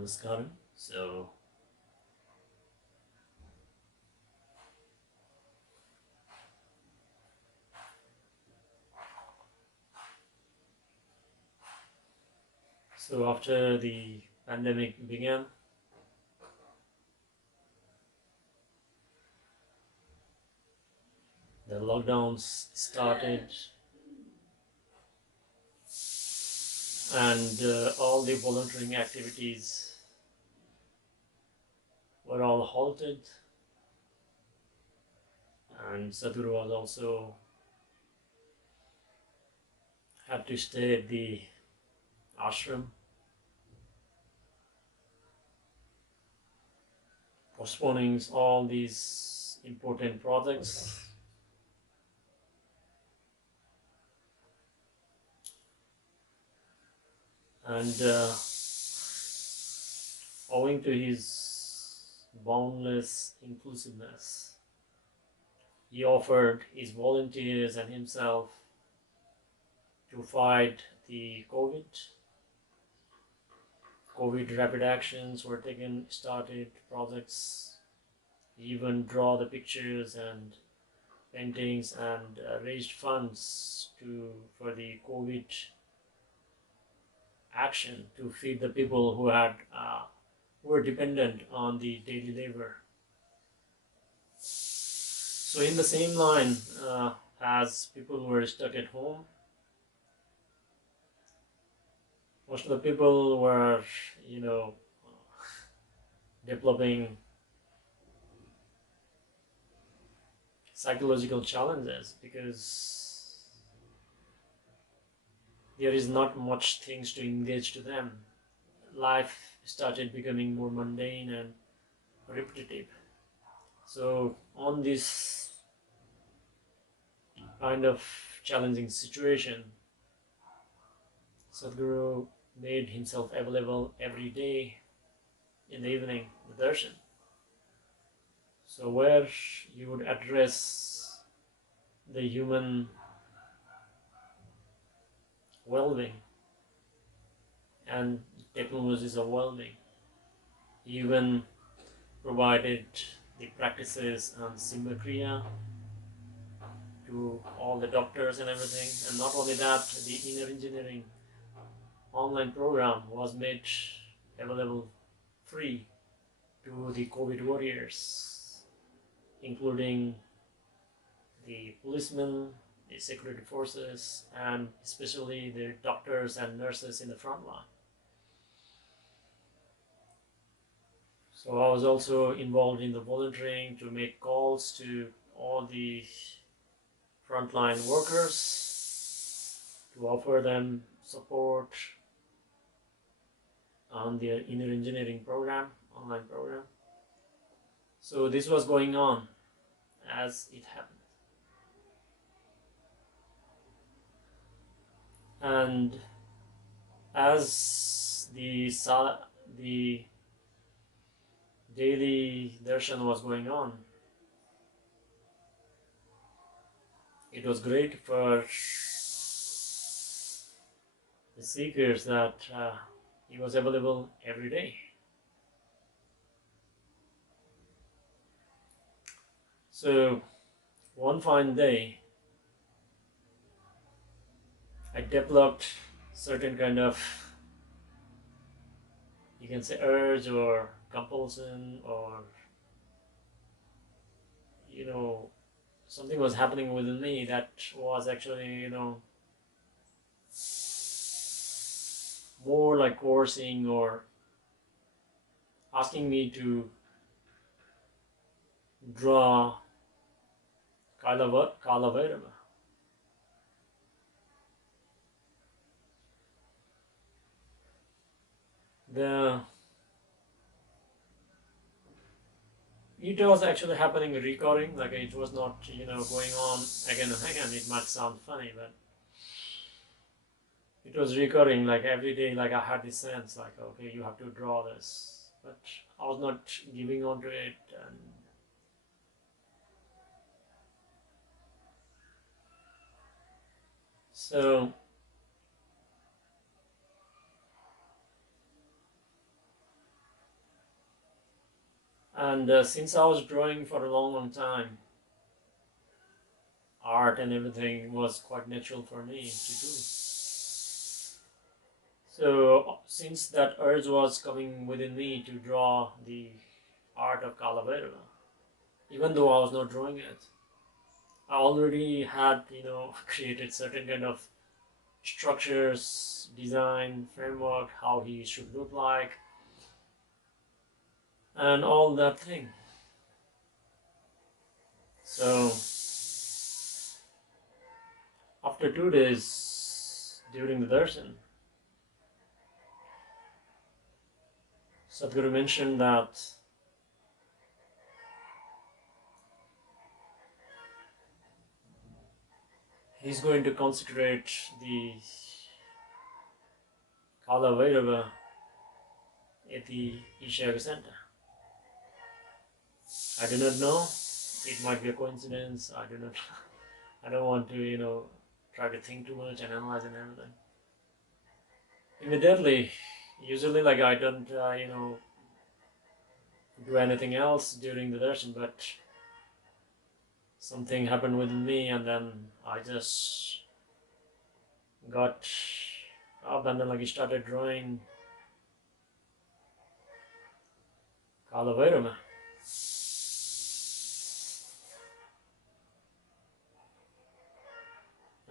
Namaskaram. So after the pandemic began, the lockdowns started, and all the volunteering activities were all halted, and Sadhguru was also had to stay at the ashram, postponing all these important projects. And owing to his boundless inclusiveness, he offered his volunteers and himself to fight the COVID rapid actions were started projects, even draw the pictures and paintings, and raised funds for the COVID action to feed the people who were dependent on the daily labor. So in the same line, as people were stuck at home, most of the people were, developing psychological challenges because there is not much things to engage to them. Life started becoming more mundane and repetitive. So on this kind of challenging situation, Sadhguru made himself available every day in the evening, the darshan. So where you would address the human well-being and technologies of well-being, he even provided the practices on Simbakriya to all the doctors and everything. And not only that, the inner engineering online program was made available free to the COVID warriors, including the policemen, the security forces, and especially the doctors and nurses in the front line. So I was also involved in the volunteering to make calls to all the frontline workers to offer them support on their inner engineering program, online program. So this was going on as it happened. And as the daily darshan was going on, it was great for the seekers that he was available every day. So one fine day, I developed certain kind of, you can say, urge or compulsion, or something was happening within me that was actually more like coercing or asking me to draw Kalabhairava. It was actually happening recurring, like it was not going on again and again. It might sound funny, but it was recurring, like every day. Like I had this sense, like, okay, you have to draw this, but I was not giving on to it. And so And since I was drawing for a long, long time, art and everything was quite natural for me to do. So since that urge was coming within me to draw the art of Kalabhairava, even though I was not drawing it, I already had, created certain kind of structures, design, framework, how he should look like, and all that thing. So after 2 days during the darshan, Sadhguru mentioned that he's going to consecrate the Kalabhairava at the Isha Center. I do not know. It might be a coincidence. I do not. I don't want to, try to think too much and analyze and everything. Immediately, usually, like I don't, do anything else during the darshan, but something happened within me, and then I just got up, and then like I started drawing Kalabhairava.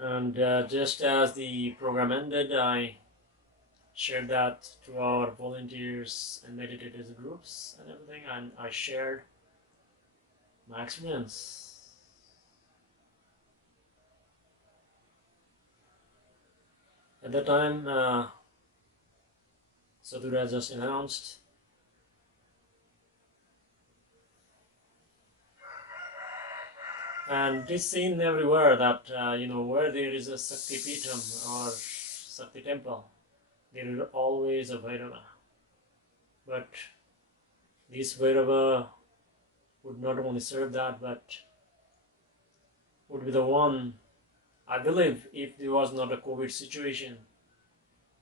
And just as the program ended, I shared that to our volunteers and meditators groups and everything, and I shared my experience. At that time, Sadhguru had just announced and it is seen everywhere that where there is a Sakti Peetham or Sakti temple, there is always a Bhairava. But this Bhairava would not only serve that, but would be the one, I believe, if there was not a COVID situation,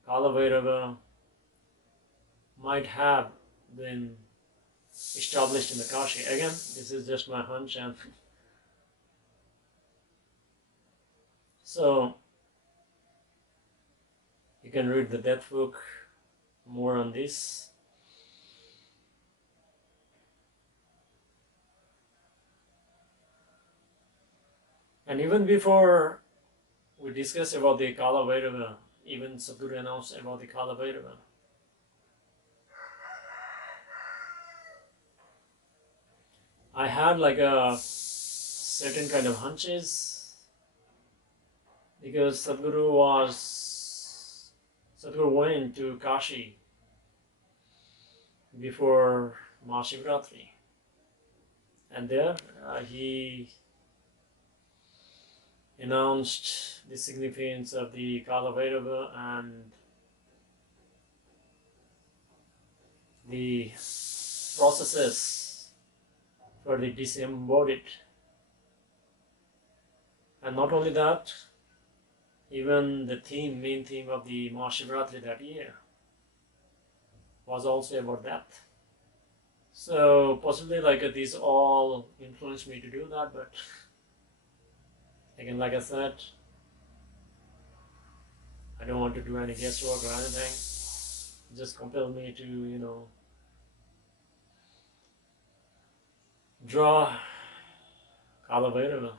Kalabhairava might have been established in the Kashi. Again, this is just my hunch, and so you can read the death book more on this. And even before we discuss about the Kalabhairava, even Sadhguru announced about the Kalabhairava. I had like a certain kind of hunches, because Sadhguru went to Kashi before Mahashivratri, and there he announced the significance of the Kalabhairava and the processes for the disembodied. And not only that, even the main theme of the Mahashivratri that year was also about that. So possibly like these all influenced me to do that, but again, like I said, I don't want to do any guesswork or anything. Just compel me to, draw Kalabhairava.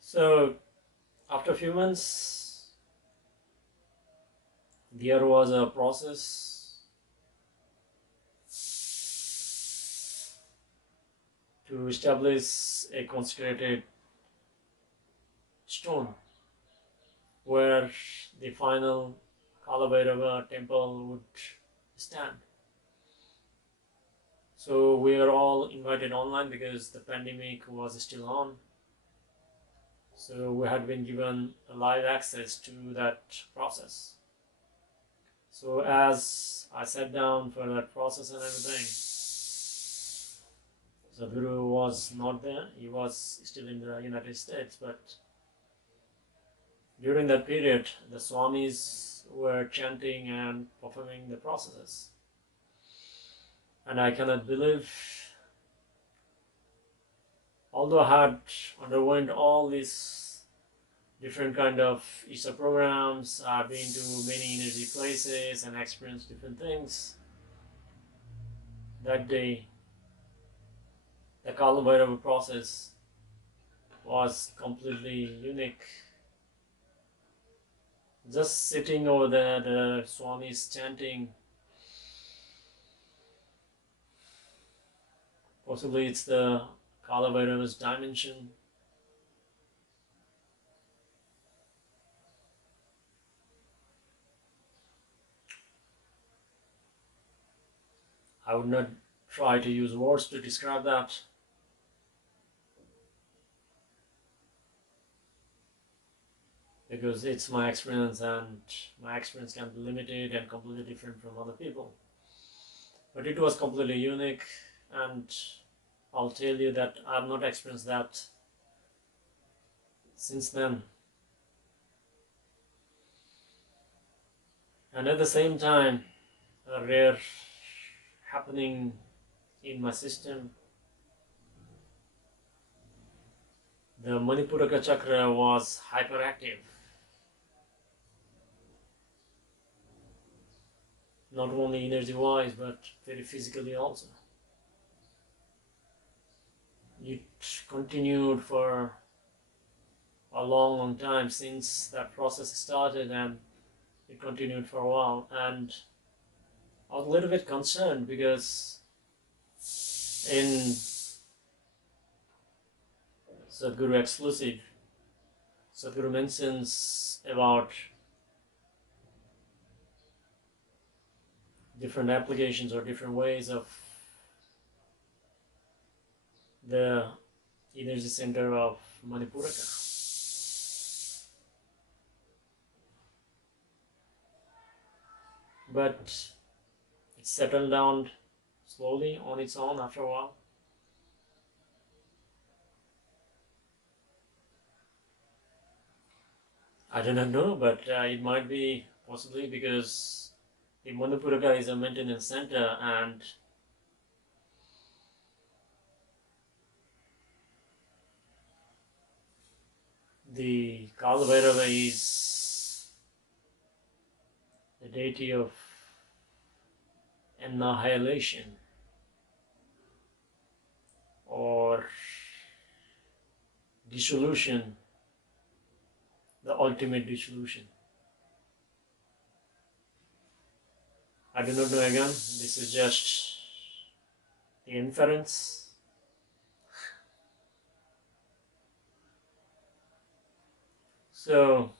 So after a few months, there was a process to establish a consecrated stone where the final Kalabhairava temple would stand. So we are all invited online because the pandemic was still on. So we had been given live access to that process. So as I sat down for that process and everything, Sadhguru was not there. He was still in the United States, but during that period, the Swamis were chanting and performing the processes. And I cannot believe, although I had underwent all these different kind of Isha programs, I've been to many energy places and experienced different things. That day, the Kalabhairava process was completely unique. Just sitting over there, the Swami is chanting. Possibly it's the Kalabhairava's dimension. I would not try to use words to describe that. Because it's my experience, and my experience can be limited and completely different from other people. But it was completely unique, and I'll tell you that I've not experienced that since then. And at the same time, a rare happening in my system, the Manipuraka chakra was hyperactive. Not only energy-wise, but very physically also. It continued for a long time since that process started, and it continued for a while. And I was a little bit concerned because in Sadhguru exclusive, Sadhguru mentions about different applications or different ways of the energy center of Manipuraka. But it settled down slowly on its own after a while. I do not know, but it might be possibly because the Manipuraka is a maintenance center, and the Kalabhairava is the deity of annihilation or dissolution, the ultimate dissolution. I do not know again, this is just the inference. So,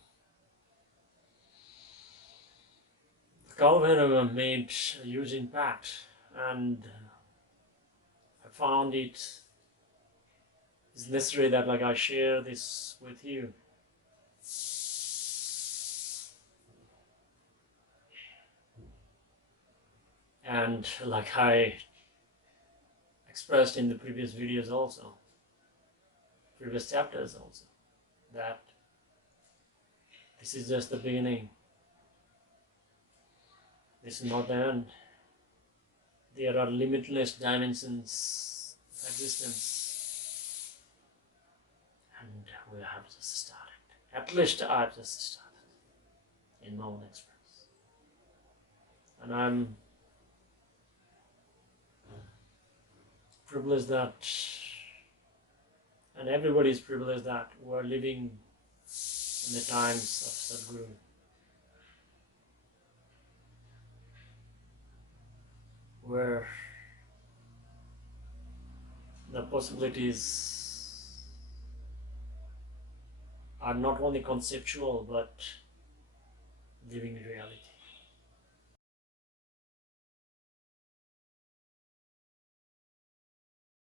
Kalabhairava made a huge impact, and I found it is necessary that I share this with you. And like I expressed in the previous videos also, previous chapters also, that this is just the beginning. This is not the end. There are limitless dimensions of existence, and we have just started. At least I've just started in my own experience. And I'm privileged that, and everybody is privileged that we're living in the times of Sadhguru. Where the possibilities are not only conceptual but living reality.